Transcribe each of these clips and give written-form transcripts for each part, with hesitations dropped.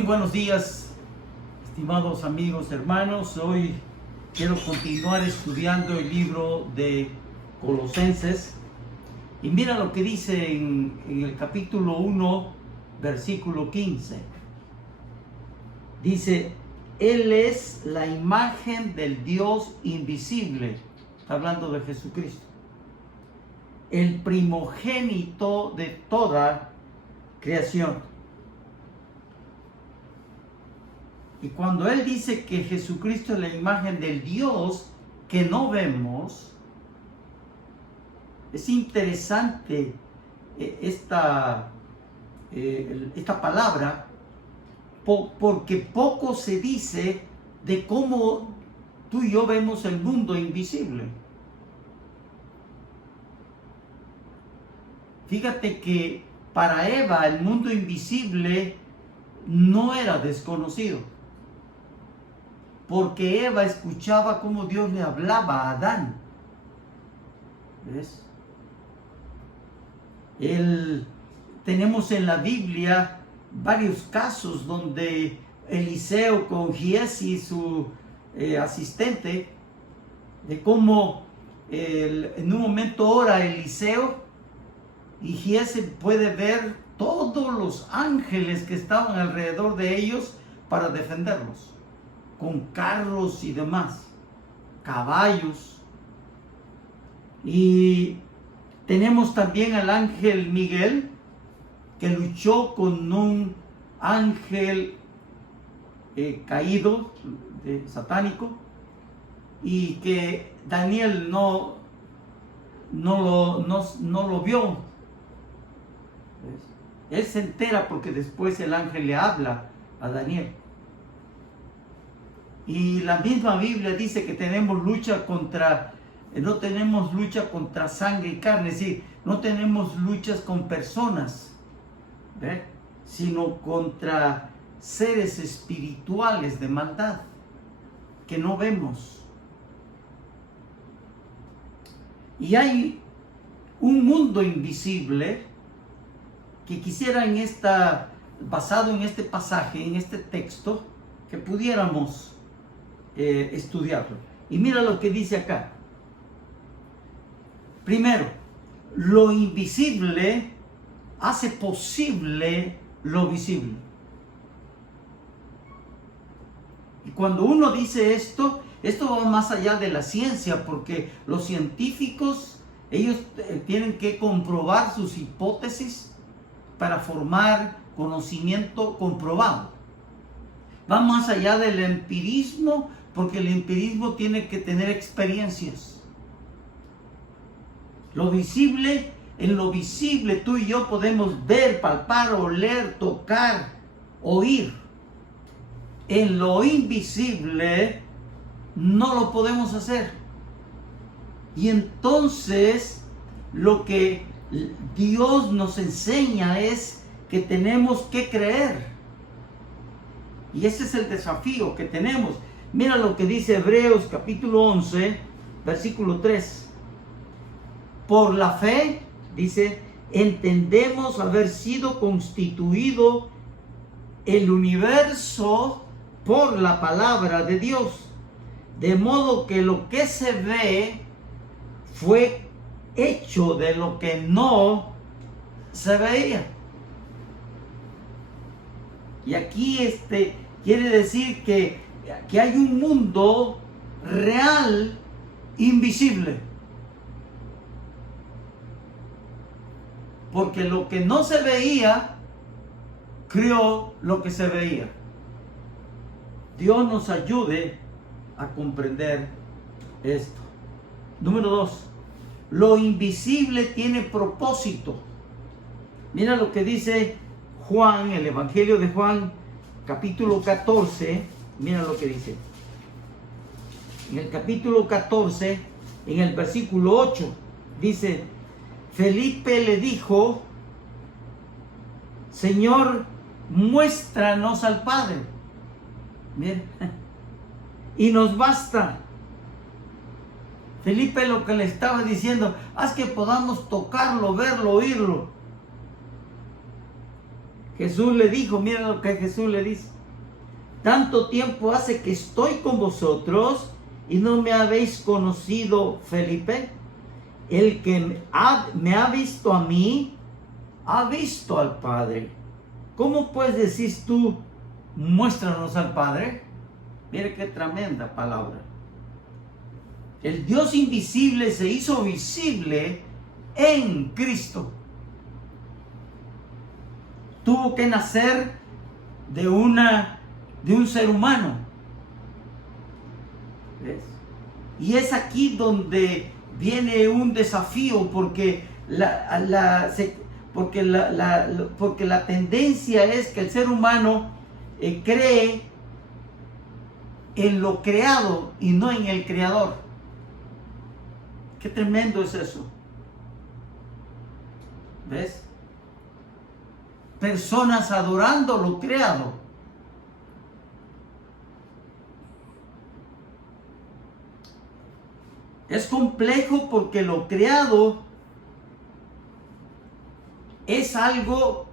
Muy buenos días, estimados amigos, hermanos. Hoy quiero continuar estudiando el libro de Colosenses. Y mira lo que dice en el capítulo 1, versículo 15. Dice, Él es la imagen del Dios invisible. Está hablando de Jesucristo. El primogénito de toda creación. Y cuando Él dice que Jesucristo es la imagen del Dios que no vemos, es interesante esta palabra, porque poco se dice de cómo tú y yo vemos el mundo invisible. Fíjate que para Eva el mundo invisible no era desconocido, porque Eva escuchaba cómo Dios le hablaba a Adán. ¿Ves? Tenemos en la Biblia varios casos donde Eliseo con Giesi, su asistente, de cómo en un momento ora Eliseo y Giesi puede ver todos los ángeles que estaban alrededor de ellos para defenderlos, con carros y demás, caballos. Y tenemos también al ángel Miguel, que luchó con un ángel caído, satánico, y que Daniel no lo vio. Él se entera porque después el ángel le habla a Daniel. Y la misma Biblia dice que tenemos lucha no tenemos lucha contra sangre y carne, es decir, no tenemos luchas con personas, ¿ve? Sino contra seres espirituales de maldad que no vemos. Y hay un mundo invisible que quisiera basado en este pasaje, en este texto, que pudiéramos estudiarlo. Y mira lo que dice acá. Primero, lo invisible hace posible lo visible. Y cuando uno dice esto va más allá de la ciencia, porque los científicos, ellos tienen que comprobar sus hipótesis para formar conocimiento comprobado. Va más allá del empirismo, porque el empirismo tiene que tener experiencias. Lo visible, en lo visible tú y yo podemos ver, palpar, oler, tocar, oír. En lo invisible no lo podemos hacer. Y entonces lo que Dios nos enseña es que tenemos que creer. Y ese es el desafío que tenemos. Mira lo que dice Hebreos capítulo 11, versículo 3. Por la fe, dice, entendemos haber sido constituido el universo por la palabra de Dios. De modo que lo que se ve fue hecho de lo que no se veía. Y aquí quiere decir que hay un mundo real invisible. Porque lo que no se veía, creó lo que se veía. Dios nos ayude a comprender esto. Número 2. Lo invisible tiene propósito. Mira lo que dice Juan, el Evangelio de Juan, capítulo 14. Mira lo que dice. En el capítulo 14, en el versículo 8, dice: Felipe le dijo, Señor, muéstranos al Padre. Mira, y nos basta. Felipe lo que le estaba diciendo, haz que podamos tocarlo, verlo, oírlo. Jesús le dijo, mira lo que Jesús le dice. Tanto tiempo hace que estoy con vosotros y no me habéis conocido, Felipe. El que me ha visto a mí, ha visto al Padre. ¿Cómo pues decís tú, muéstranos al Padre? Mire qué tremenda palabra. El Dios invisible se hizo visible en Cristo. Tuvo que nacer de un ser humano. ¿Ves? Y es aquí donde viene un desafío, porque la tendencia es que el ser humano cree en lo creado y no en el creador. Qué tremendo es eso. ¿Ves? Personas adorando lo creado. Es complejo porque lo creado es algo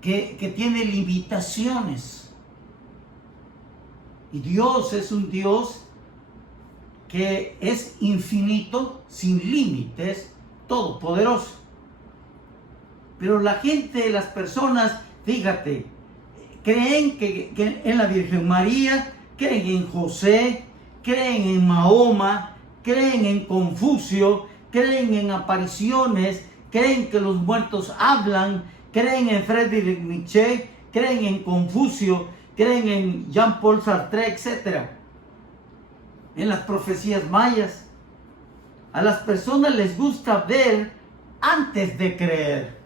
que tiene limitaciones. Y Dios es un Dios que es infinito, sin límites, todopoderoso. Pero la gente, las personas, fíjate, creen que en la Virgen María, creen en José, creen en Mahoma, creen en Confucio, creen en apariciones, creen que los muertos hablan, creen en Friedrich Nietzsche, creen en Confucio, creen en Jean-Paul Sartre, etc. En las profecías mayas. A las personas les gusta ver antes de creer.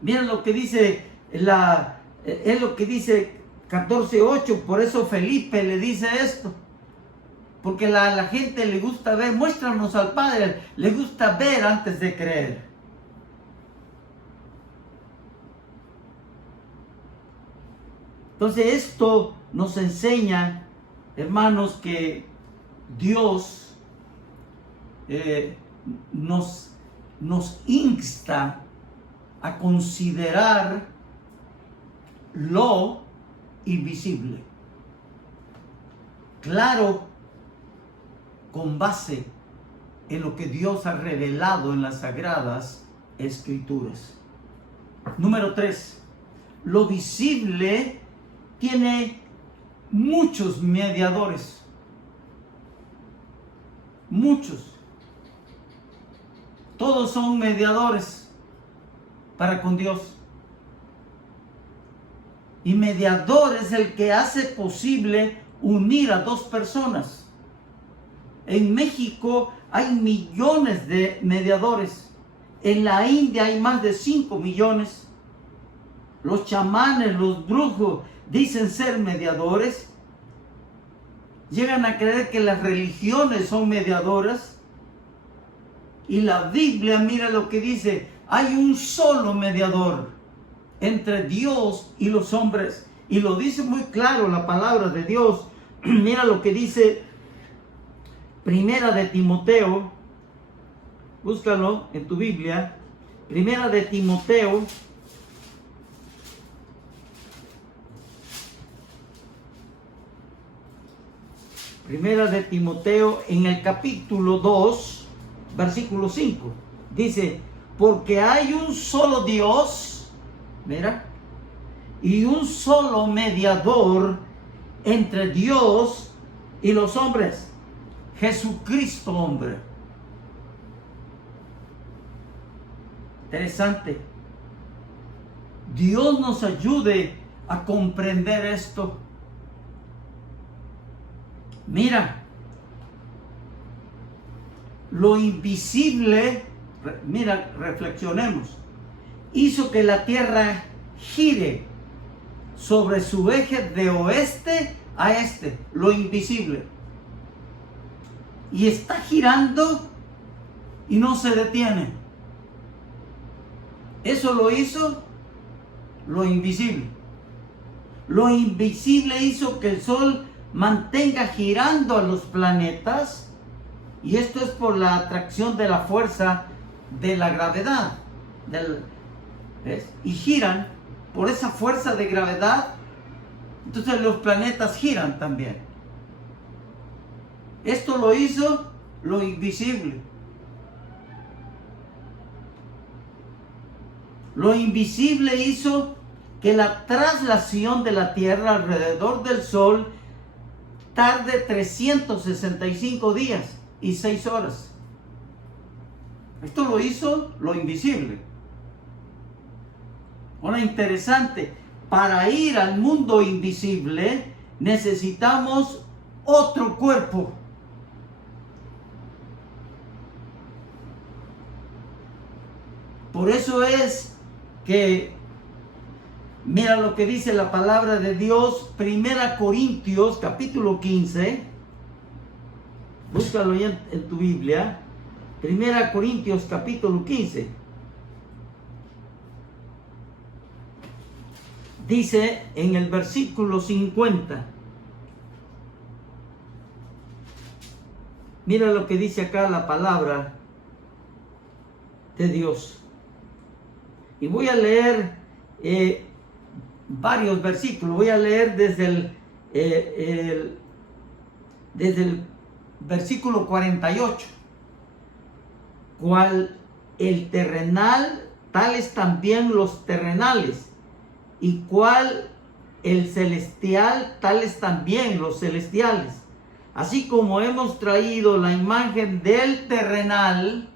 Miren lo que dice es lo que dice 14:8. Por eso Felipe le dice esto. Porque a la gente le gusta ver, muéstranos al Padre, le gusta ver antes de creer. Entonces esto nos enseña, hermanos, que Dios nos insta a considerar lo invisible. Claro, con base en lo que Dios ha revelado en las Sagradas Escrituras. Número 3. Lo visible tiene muchos mediadores. Muchos. Todos son mediadores para con Dios. Y mediador es el que hace posible unir a dos personas. En México hay millones de mediadores. En la India hay más de 5 millones. Los chamanes, los brujos dicen ser mediadores. Llegan a creer que las religiones son mediadoras. Y la Biblia, mira lo que dice: hay un solo mediador entre Dios y los hombres. Y lo dice muy claro la palabra de Dios. Mira lo que dice Primera de Timoteo. Búscalo en tu Biblia. Primera de Timoteo. Primera de Timoteo en el capítulo 2, versículo 5. Dice: porque hay un solo Dios, mira, y un solo mediador entre Dios y los hombres, Jesucristo hombre. Interesante. Dios nos ayude a comprender esto. Mira, lo invisible, mira, reflexionemos, hizo que la tierra gire sobre su eje de oeste a este, lo invisible. Y está girando y no se detiene. Eso lo hizo lo invisible. Lo invisible hizo que el sol mantenga girando a los planetas, y esto es por la atracción de la fuerza de la gravedad. ¿ves? Y giran por esa fuerza de gravedad. Entonces los planetas giran también. Esto lo hizo lo invisible. Lo invisible hizo que la traslación de la Tierra alrededor del Sol tarde 365 días y 6 horas. Esto lo hizo lo invisible. Ahora, interesante, para ir al mundo invisible necesitamos otro cuerpo. Por eso es que, mira lo que dice la palabra de Dios, 1 Corintios capítulo 15, búscalo ya en tu Biblia, 1 Corintios capítulo 15, dice en el versículo 50, mira lo que dice acá la palabra de Dios. Y voy a leer varios versículos. Voy a leer desde el versículo 48. Cual el terrenal, tales también los terrenales. Y cual el celestial, tales también los celestiales. Así como hemos traído la imagen del terrenal,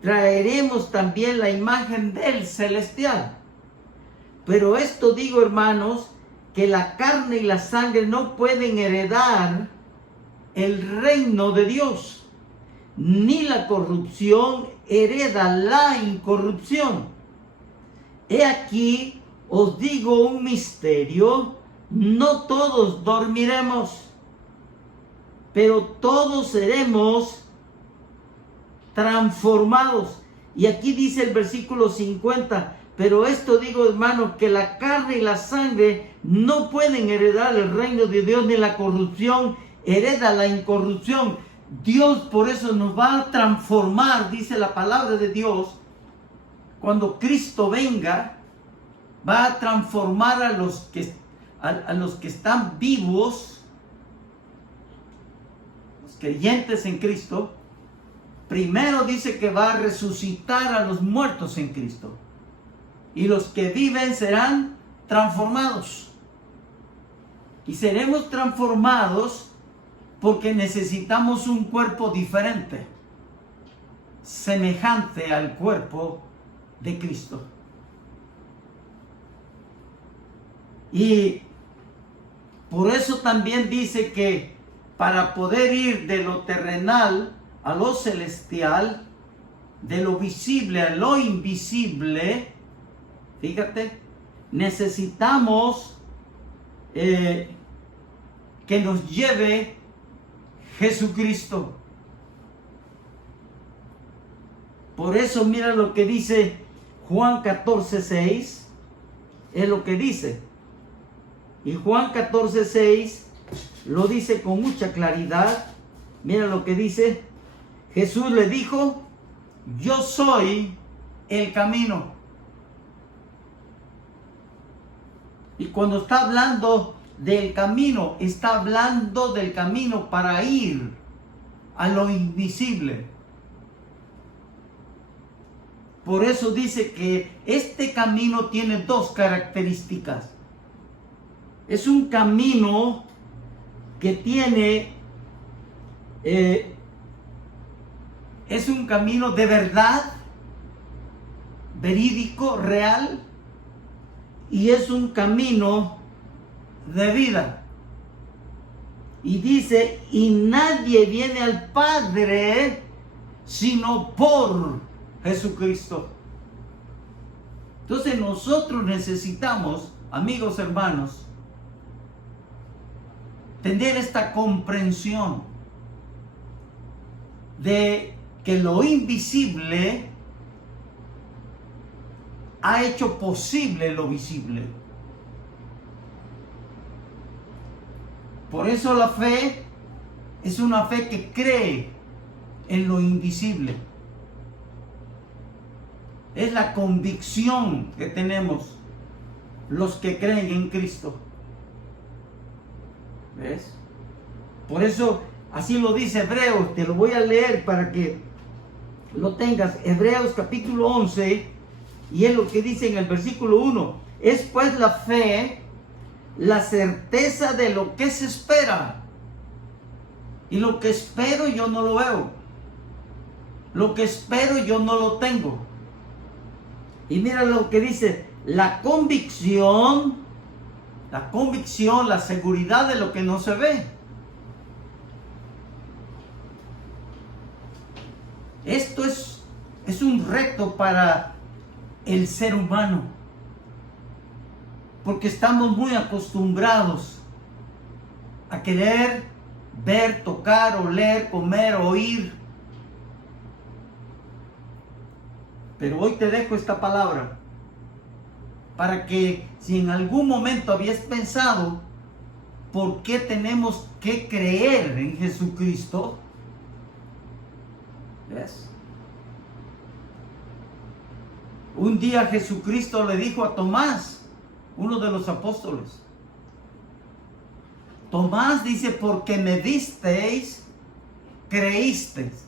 traeremos también la imagen del celestial. Pero esto digo, hermanos, que la carne y la sangre no pueden heredar el reino de Dios, ni la corrupción hereda la incorrupción. He aquí, os digo un misterio, no todos dormiremos, pero todos seremos transformados. Y aquí dice el versículo 50, pero esto digo, hermano, que la carne y la sangre no pueden heredar el reino de Dios, ni la corrupción hereda la incorrupción. Dios por eso nos va a transformar, dice la palabra de Dios. Cuando Cristo venga, va a transformar a los que están vivos, los creyentes en Cristo. Primero dice que va a resucitar a los muertos en Cristo. Y los que viven serán transformados. Y seremos transformados porque necesitamos un cuerpo diferente, semejante al cuerpo de Cristo. Y por eso también dice que para poder ir de lo terrenal a lo celestial, de lo visible a lo invisible, fíjate, necesitamos que nos lleve Jesucristo. Por eso mira lo que dice Juan 14:6, es lo que dice. Y Juan 14:6 lo dice con mucha claridad. Mira lo que dice. Jesús le dijo, yo soy el camino. Y cuando está hablando del camino, está hablando del camino para ir a lo invisible. Por eso dice que este camino tiene dos características. Es un camino que tiene, es un camino de verdad, verídico, real, y es un camino de vida. Y dice, y nadie viene al Padre sino por Jesucristo. Entonces nosotros necesitamos, amigos hermanos, tener esta comprensión de que lo invisible ha hecho posible lo visible. Por eso la fe es una fe que cree en lo invisible. Es la convicción que tenemos los que creen en Cristo. ¿Ves? Por eso, así lo dice Hebreos. Te lo voy a leer para que lo tengas. Hebreos capítulo 11, y es lo que dice en el versículo 1. Es pues la fe, la certeza de lo que se espera. Y lo que espero yo no lo veo. Lo que espero yo no lo tengo. Y mira lo que dice, la convicción, la seguridad de lo que no se ve. Esto es un reto para el ser humano, porque estamos muy acostumbrados a querer ver, tocar, oler, comer, oír. Pero hoy te dejo esta palabra para que, si en algún momento habías pensado por qué tenemos que creer en Jesucristo, ¿ves? Un día Jesucristo le dijo a Tomás, uno de los apóstoles, Tomás dice, porque me visteis, creísteis.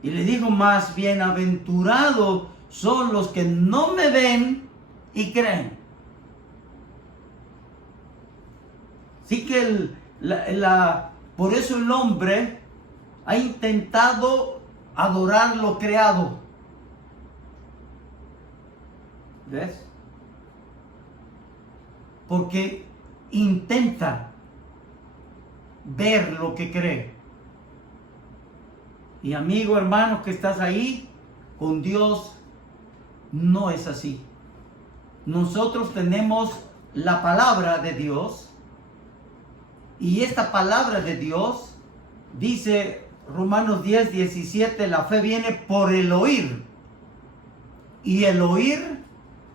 Y le dijo, más bienaventurados son los que no me ven y creen. Así que por eso el hombre ha intentado adorar lo creado. ¿Ves? Porque intenta ver lo que cree. Y amigo, hermano, que estás ahí, con Dios no es así. Nosotros tenemos la palabra de Dios, y esta palabra de Dios dice Romanos 10:17, la fe viene por el oír, y el oír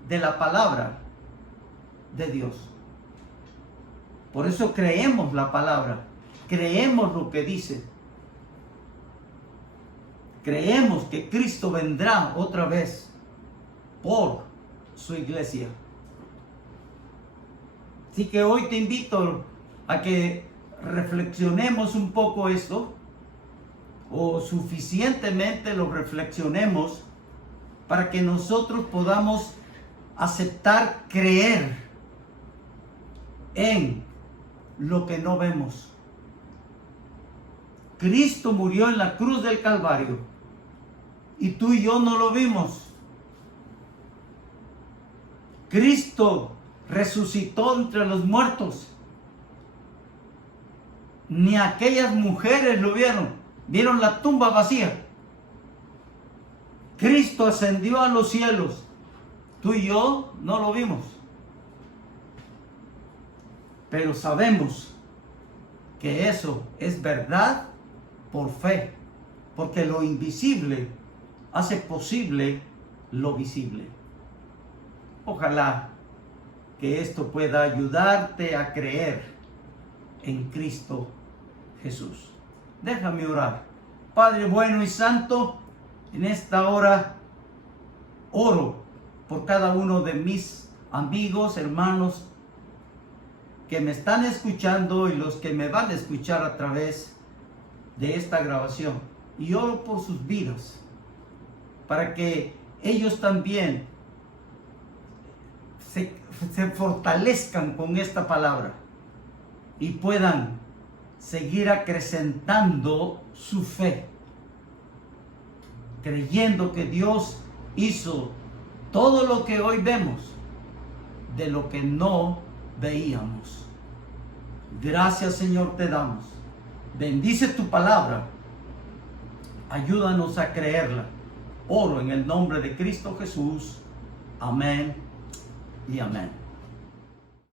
de la palabra de Dios. Por eso creemos la palabra, creemos lo que dice. Creemos que Cristo vendrá otra vez por su iglesia. Así que hoy te invito a que reflexionemos un poco esto, o suficientemente lo reflexionemos, para que nosotros podamos aceptar creer en lo que no vemos. Cristo murió en la cruz del Calvario y tú y yo no lo vimos. Cristo resucitó entre los muertos. Ni aquellas mujeres lo vieron. Vieron la tumba vacía. Cristo ascendió a los cielos. Tú y yo no lo vimos. Pero sabemos que eso es verdad por fe. Porque lo invisible hace posible lo visible. Ojalá que esto pueda ayudarte a creer en Cristo Jesús. Déjame orar. Padre bueno y santo, en esta hora oro por cada uno de mis amigos, hermanos que me están escuchando y los que me van a escuchar a través de esta grabación. Y oro por sus vidas, para que ellos también se fortalezcan con esta palabra y puedan seguir acrecentando su fe, creyendo que Dios hizo todo lo que hoy vemos de lo que no veíamos. Gracias, Señor, te damos. Bendice tu palabra. Ayúdanos a creerla. Oro en el nombre de Cristo Jesús. Amén y amén.